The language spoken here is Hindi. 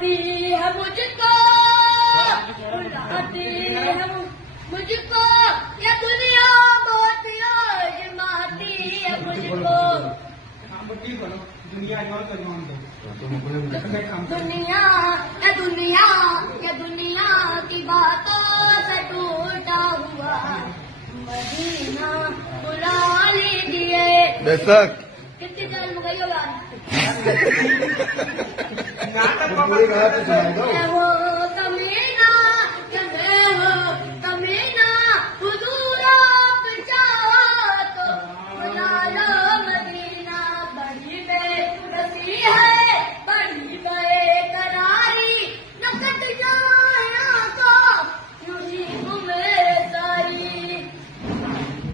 बुलाती है मुझको, बुलाती है मुझको, ये दुनिया बहुत आजमाती है मुझको। दुनिया ये दुनिया की बातों से टूटा हुआ मदीना बुला लीजिए। बेशक कितनी देर में गई हो यार? पूरी बात सुनाई दो। वो